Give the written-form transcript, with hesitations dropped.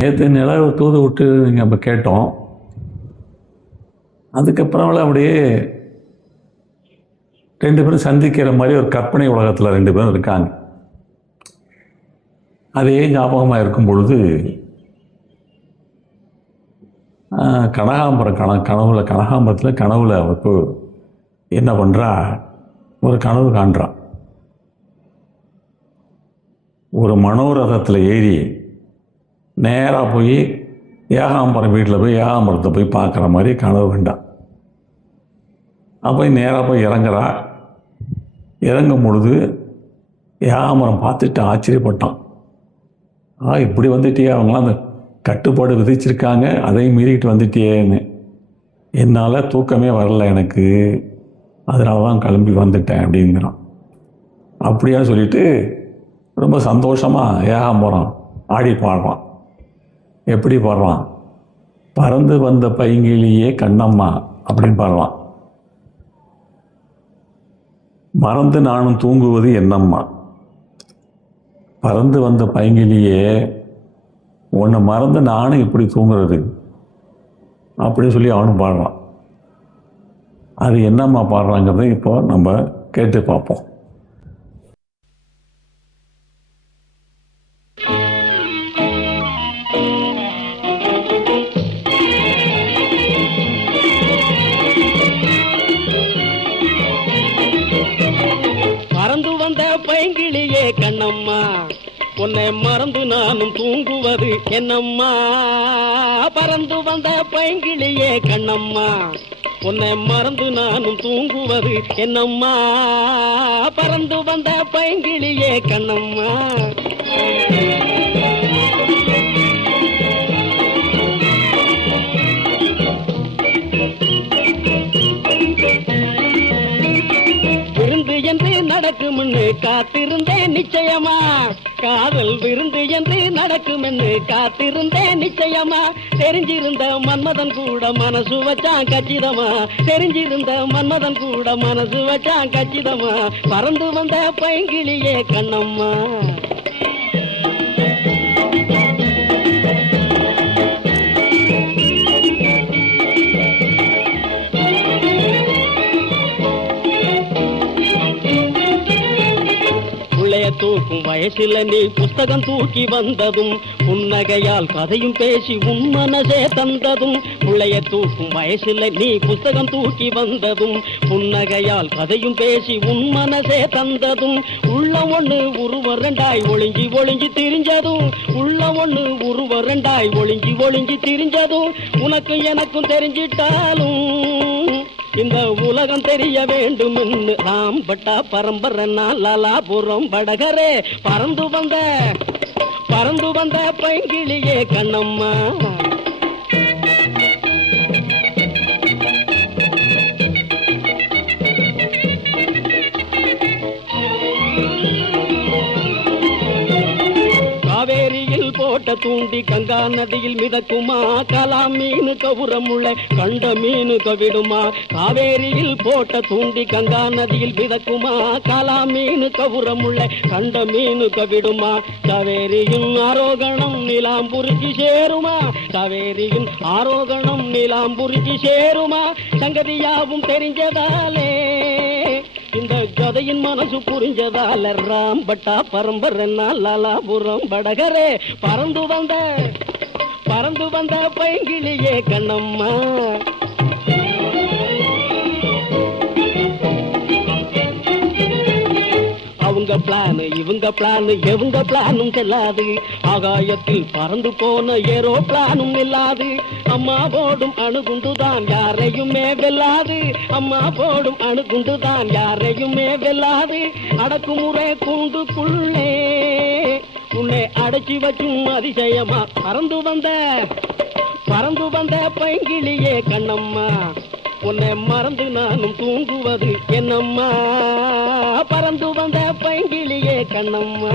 நேற்று நிலவு தூது விட்டு நீங்கள் நம்ம கேட்டோம். அதுக்கப்புறமேல அப்படியே 2 பேரும் சந்திக்கிற மாதிரி ஒரு கற்பனை உலகத்தில் 2 பேரும் இருக்காங்க. அதே ஞாபகமாக இருக்கும் பொழுது கனகாம்பரத்தில் கனவுல அவருக்கு என்ன பண்ணுறா, ஒரு கனவு காண்றான். ஒரு மனோரதத்தில் ஏறி நேராக போய் ஏகாம்பரம் வீட்டில் போய் ஏகாம்பரத்தை போய் பார்க்குற மாதிரி கனவு வேண்டாம். அப்போ நேராக போய் இறங்குறா. இறங்கும் பொழுது ஏகாம்பரம் பார்த்துட்டு ஆச்சரியப்பட்டான். இப்படி வந்துட்டியே, அவங்களாம் அந்த கட்டுப்பாடு விதிச்சிருக்காங்க, அதையும் மீறிட்டு வந்துட்டியேன்னு. என்னால் தூக்கமே வரல எனக்கு, அதனால தான் கிளம்பி வந்துட்டேன் அப்படிங்கிறான். அப்படியா சொல்லிட்டு ரொம்ப சந்தோஷமாக ஏகாம்பரம் ஆடி பாடுறான். எப்படி பாடுறான்? பறந்து வந்த பைங்கிலியே கண்ணம்மா அப்படின்னு பாடுறான். மறந்து நானும் தூங்குவது என்னம்மா, பறந்து வந்த பைங்கிலியே உன்னை மறந்து நானும் இப்படி தூங்குறது அப்படின்னு சொல்லி அவனும் பாடுறான். அது என்னம்மா பாடுறாங்கிறத இப்போ நம்ம கேட்டு பார்ப்போம். பறந்து வந்த பைங்கிளியே கண்ணம்மா, உன்னை மறந்து நானும் தூங்குவது என்னம்மா. பறந்து வந்த பைங்கிளியே கண்ணம்மா, உன்னை மறந்து நானும் தூங்குவது என்னம்மா. பறந்து வந்த பைங்கிளியே கண்ணம்மா. விருந்து என்று நடக்கும்னு காத்திருந்தேன் நிச்சயமா, காதல் விருந்து என்று நடக்கும்னு காத்திருந்தேன் நிச்சயமா. தெரிஞ்சிருந்த மன்மதன் கூட மனசு வச்சான் கச்சிதமா, தெரிஞ்சிருந்த மன்மதன் கூட மனசு வச்சான் கச்சிதமா. பறந்து வந்த பைங்கிளியே கண்ணம்மா. தூக்கும் வயசில நீ புஸ்தகம் தூக்கி வந்ததும், புன்னகையால் கதையும் பேசி உன் மனசே தந்ததும். பிள்ளைய தூக்கும் வயசில நீ புஸ்தகம் தூக்கி வந்ததும், புன்னகையால் கதையும் பேசி உன் மனசே தந்ததும். உள்ள ஒண்ணு உருவ ரெண்டாய் ஒளிஞ்சி ஒளிஞ்சி திரிஞ்சதும், உள்ள ஒண்ணு உருவ ரெண்டாய் ஒளிஞ்சி ஒளிஞ்சி திரிஞ்சதும். உனக்கு எனக்கும் தெரிஞ்சிட்டாலும் இந்த உலகம் தெரிய வேண்டும் என்று ஆம்பட்டா பரம்பரை லாலாபுரம் வடகரே. பறந்து வந்த பைங்கிளியே கண்ணம்மா. காவேரியில் போட்ட தூண்டி கங்கா நதியில் மிதக்குமா, கலா மீனு கவுரமுள்ள கண்ட மீனு கவிடுமா. காவேரியில் போட்ட தூண்டி கங்கா நதியில் மிதக்குமா, கலா மீனு கவுரமுள்ள கண்ட மீனு கவிடுமா. காவேரியின் ஆரோகணம் நிலாம்புரிக்கு சேருமா, காவேரியின் ஆரோகணம் நிலாம்புரிக்கு சேருமா. சங்கதியாவும் தெரிஞ்சதாலே இந்த கதையின் மனசு புரிஞ்சதால ராம்பட்டா பரம்பரை லாலாபுரம் வடகரே. பறந்து வந்த பைங்கிளியே கண்ணம்மா. அவங்க பிளானு இவங்க பிளானு எவங்க பிளானும் செல்லாது, ஆகாயத்தில் பறந்து போன ஏரோ பிளானும் இல்லாது. அம்மா போடும் அணுகுண்டுதான் யாரையுமே வெல்லாது, அம்மா போடும் அணுகுண்டுதான் யாரையுமே வெல்லாது. அடக்குமுறை கூண்டுக்குள்ளே உன்னை அடைச்சி வச்சும் அதிசயமா. பறந்து வந்த பைங்கிளியே கண்ணம்மா, உன்னை மறந்து நானும் தூங்குவது என்னம்மா. பறந்து வந்த பைங்கிளியே கண்ணம்மா.